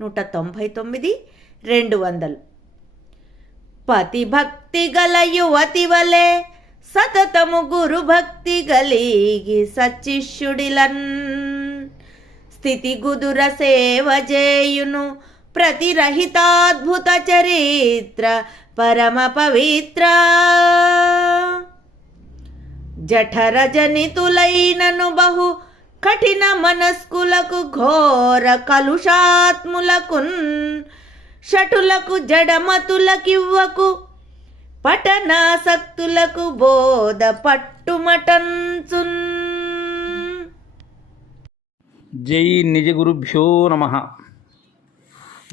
నూట తొంభై తొమ్మిది రెండు వందలు. పతిభక్తి గల యువతి వలె సతతము గురు భక్తి గలిగి సచిష్యుడిలన్ స్థితి గుదుర సేవ చేయును ప్రతిరహితాద్భుత చరిత్ర పరమ పవిత్ర. జఠరజనితులైనను బహు కఠిన మనస్కులకు ఘోర కలుషాత్ములకున్ షటులకు జడమతులకివ్వకు పఠనాసక్తులకు బోధ పట్టుమటన్సున్ జై నిజగురుభ్యో నమ.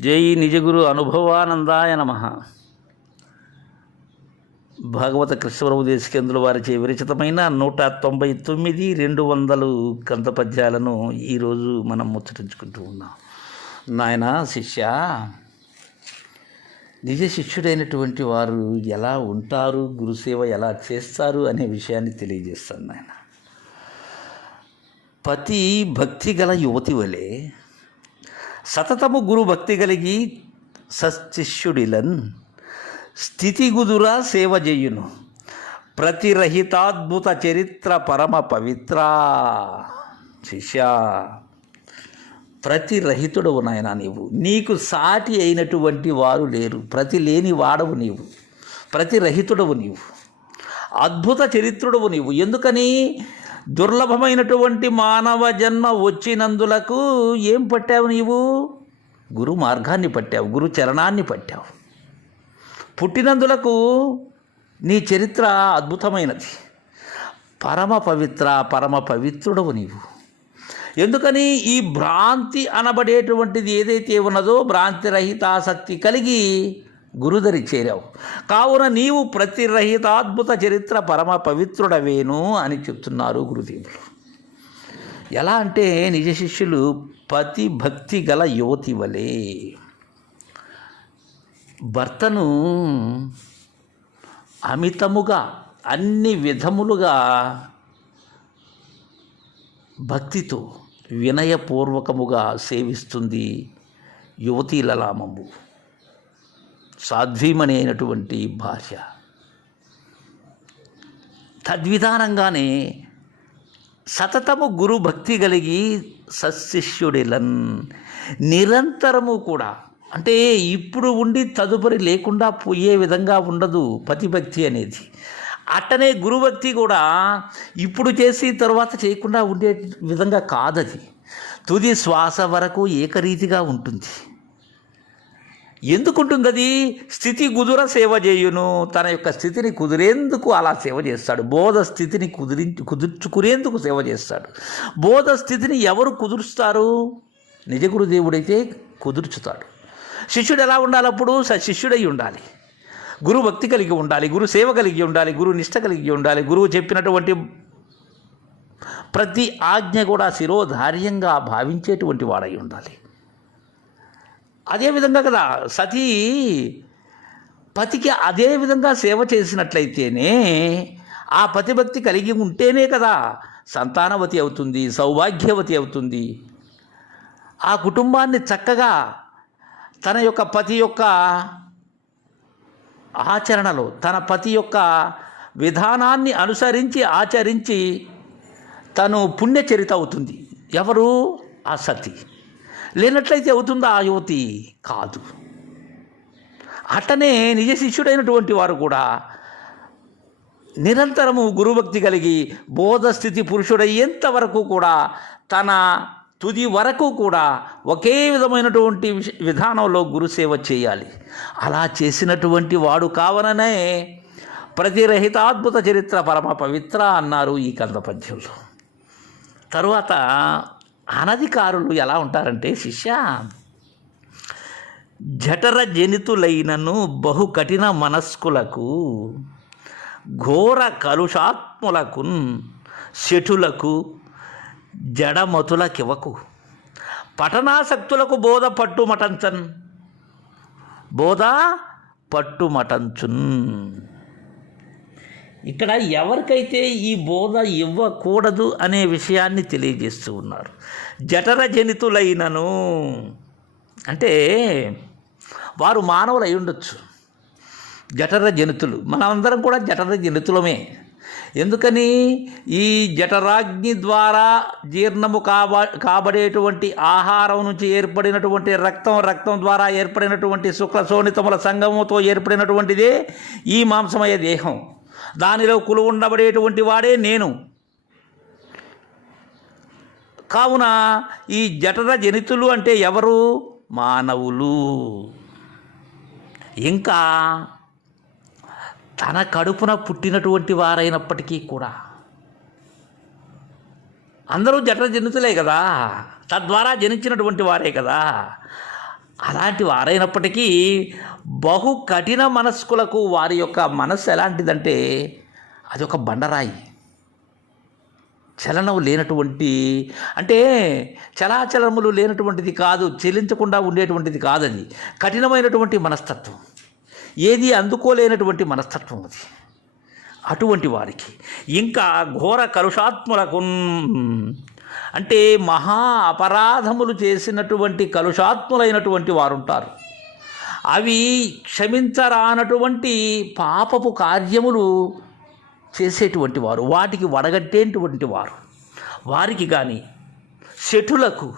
జై నిజగురు అనుభవానందాయ నమ. భాగవత కృష్ణప్రభు దేశికేంద్రుల వారిచే విరచితమైన నూట తొంభై తొమ్మిది రెండు వందలు కంత పద్యాలను ఈరోజు మనం ముచ్చటించుకుంటూ ఉన్నాం. నాయన శిష్య నిజ శిష్యుడైనటువంటి వారు ఎలా ఉంటారు గురుసేవ ఎలా చేస్తారు అనే విషయాన్ని తెలియజేస్తాను నాయన. పతి భక్తి గల యువతి వలె సతతము గురు భక్తి కలిగి సశిష్యుడిలన్ స్థితిగుదురా సేవ చేయును ప్రతిరహితాద్భుత చరిత్ర పరమ పవిత్ర. శిష్య ప్రతిరహితుడవు నాయన నీవు. నీకు సాటి అయినటువంటి వారు లేరు. ప్రతి లేని వాడవు నీవు. ప్రతిరహితుడవు నీవు. అద్భుత చరిత్రుడవు నీవు. ఎందుకని? దుర్లభమైనటువంటి మానవ జన్మ వచ్చినందులకు ఏం పట్టావు నీవు? గురు మార్గాన్ని పట్టావు. గురు చరణాన్ని పట్టావు. పుట్టినందులకు నీ చరిత్ర అద్భుతమైనది. పరమ పవిత్ర పరమ పవిత్రుడవు నీవు. ఎందుకని ఈ భ్రాంతి అనబడేటువంటిది ఏదైతే ఉన్నదో భ్రాంతి రహితాసక్తి కలిగి గురుదరి చేరావు. కావున నీవు ప్రతిరహితాద్భుత చరిత్ర పరమ పవిత్రుడవేను అని చెప్తున్నారు గురుదేవులు. ఎలా అంటే నిజ శిష్యులు పతి భక్తి గల యువతి వలె. భర్తను అమితముగా అన్ని విధములుగా భక్తితో వినయపూర్వకముగా సేవిస్తుంది యువతీ లలామము సాధ్వీమణి భార్య. తద్విధానంగానే సతతము గురు భక్తి కలిగి సశిష్యుడిలన్ నిరంతరము కూడా అంటే ఇప్పుడు ఉండి తదుపరి లేకుండా పోయే విధంగా ఉండదు పతిభక్తి అనేది. అట్టనే గురుభక్తి కూడా ఇప్పుడు చేసి తర్వాత చేయకుండా ఉండే విధంగా కాదది. తుది శ్వాస వరకు ఏకరీతిగా ఉంటుంది. ఎందుకుంటుంది అది స్థితి కుదుర సేవ చేయును. తన యొక్క స్థితిని కుదిరేందుకు అలా సేవ చేస్తాడు. బోధ స్థితిని కుదిరి కుదుర్చుకునేందుకు సేవ చేస్తాడు. బోధ స్థితిని ఎవరు కుదురుస్తారు? నిజగురుదేవుడైతే కుదుర్చుతాడు. శిష్యుడు ఎలా ఉండాలి అప్పుడు శిష్యుడై ఉండాలి. గురు భక్తి కలిగి ఉండాలి గురు సేవ కలిగి ఉండాలి గురు నిష్ట కలిగి ఉండాలి గురువు చెప్పినటువంటి ప్రతి ఆజ్ఞ కూడా శిరోధార్యంగా భావించేటువంటి వాడై ఉండాలి. అదేవిధంగా కదా సతీ పతికి అదే విధంగా సేవ చేసినట్లయితేనే ఆ పతిభక్తి కలిగి ఉంటేనే కదా సంతానవతి అవుతుంది సౌభాగ్యవతి అవుతుంది. ఆ కుటుంబాన్ని చక్కగా తన యొక్క పతి యొక్క ఆచరణలో తన పతి యొక్క విధానాన్ని అనుసరించి ఆచరించి తను పుణ్యచరిత అవుతుంది. ఎవరు? ఆ సతి. లేనట్లయితే అవుతుందా ఆ యువతి? కాదు. అట్టనే నిజ శిష్యుడైనటువంటి వారు కూడా నిరంతరము గురుభక్తి కలిగి బోధస్థితి పురుషుడయ్యేంత వరకు కూడా తన తుది వరకు కూడా ఒకే విధమైనటువంటి విధానంలో గురుసేవ చేయాలి. అలా చేసినటువంటి వాడు కావననే ప్రతిరహితాద్భుత చరిత్ర పరమ పవిత్ర అన్నారు ఈ కంద పద్యంలో. తరువాత అనధికారులు ఎలా ఉంటారంటే శిష్య జఠర జనితులైనను బహు కఠిన మనస్కులకు ఘోర కలుషాత్ములకు శఠులకు జడమతులకివకు పఠనాసక్తులకు బోధ పట్టుమటంచన్. బోధ పట్టుమటంచున్. ఇక్కడ ఎవరికైతే ఈ బోధ ఇవ్వకూడదు అనే విషయాన్ని తెలియజేస్తూ ఉన్నారు. జఠర జనితులైనను అంటే వారు మానవులు అయి ఉండొచ్చు. జఠర జనితులు మనమందరం కూడా జఠర జనితులమే ఎందుకని? ఈ జఠరాగ్ని ద్వారా జీర్ణము కాబ కాబడేటువంటి ఆహారం నుంచి ఏర్పడినటువంటి రక్తం రక్తం ద్వారా ఏర్పడినటువంటి శుక్ల శోణితముల సంగముతో ఏర్పడినటువంటిదే ఈ మాంసమయ దేహం. దానిలో కులు ఉండబడేటువంటి వాడే నేను. కావున ఈ జఠర జనితులు అంటే ఎవరు? మానవులు. ఇంకా తన కడుపున పుట్టినటువంటి వారైనప్పటికీ కూడా అందరూ జఠర జనితులే కదా తద్వారా జనించినటువంటి వారే కదా. అలాంటి వారైనప్పటికీ బహు కఠిన మనస్కులకు వారి యొక్క మనస్సు ఎలాంటిదంటే అది ఒక బండరాయి. చలనం లేనటువంటి అంటే చలాచలములు లేనటువంటిది కాదు చెలించకుండా ఉండేటువంటిది కాదది కఠినమైనటువంటి మనస్తత్వం. ఏది అందుకోలేనటువంటి మనస్తత్వం అది. అటువంటి వారికి. ఇంకా ఘోర కలుషాత్ములకు అంటే మహా అపరాధములు చేసినటువంటి కలుషాత్ములైనటువంటి వారు ఉంటారు అవి క్షమించరానటువంటి పాపపు కార్యములు చేసేటువంటి వారు వాటికి వడగట్టేటువంటి వారు. వారికి కానీ శఠులకు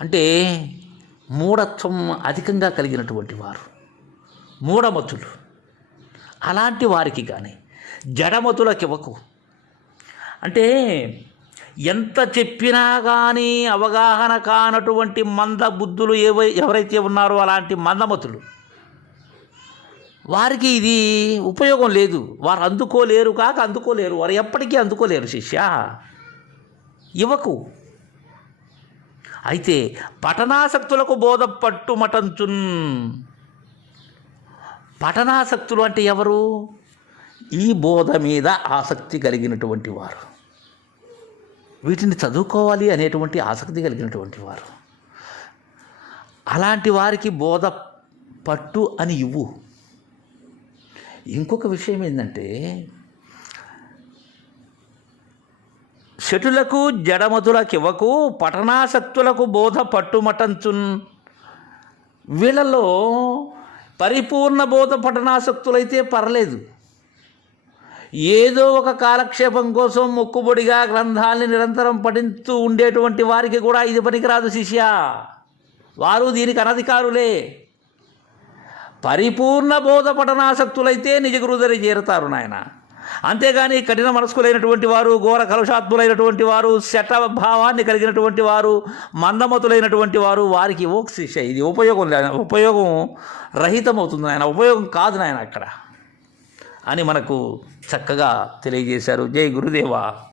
అంటే మూఢత్వం అధికంగా కలిగినటువంటి వారు. మూఢమతులు. అలాంటి వారికి కానీ జడమతులకివ్వకు అంటే ఎంత చెప్పినా కానీ అవగాహన కానటువంటి మంద బుద్ధులు ఏవై ఎవరైతే ఉన్నారో అలాంటి మందమతులు వారికి ఇది ఉపయోగం లేదు. వారు అందుకోలేరు కాక అందుకోలేరు. వారు ఎప్పటికీ అందుకోలేరు శిష్య. ఇవ్వకు. అయితే పఠనాసక్తులకు బోధ పట్టుమటంచున్ పఠనాసక్తులు అంటే ఎవరు? ఈ బోధ మీద ఆసక్తి కలిగినటువంటి వారు. వీటిని చదువుకోవాలి అనేటువంటి ఆసక్తి కలిగినటువంటి వారు. అలాంటి వారికి బోధ పట్టు అని ఇవ్వు. ఇంకొక విషయం ఏంటంటే శటులకు జడమతులకివ్వకు పఠనాసక్తులకు బోధ పట్టుమటంచున్ వీళ్ళలో పరిపూర్ణ బోధ పఠనాసక్తులైతే పర్లేదు. ఏదో ఒక కాలక్షేపం కోసం మొక్కుబడిగా గ్రంథాల్ని నిరంతరం పఠిస్తూ ఉండేటువంటి వారికి కూడా ఇది పనికిరాదు శిష్య. వారు దీనికి అనధికారులే. పరిపూర్ణ బోధ పఠనాసక్తులైతే నిజ గురుదరి చేరుతారు నాయన. అంతేగాని కఠిన మనస్కులైనటువంటి వారు ఘోర కలుషాత్ములైనటువంటి వారు శటభావాన్ని కలిగినటువంటి వారు మందమతులైనటువంటి వారు వారికి ఓ శిక్ష ఇది ఉపయోగం లే ఉపయోగం రహితమవుతుంది నాయన. ఉపయోగం కాదు నాయన అక్కడ అని మనకు చక్కగా తెలియజేశారు. జై గురుదేవా.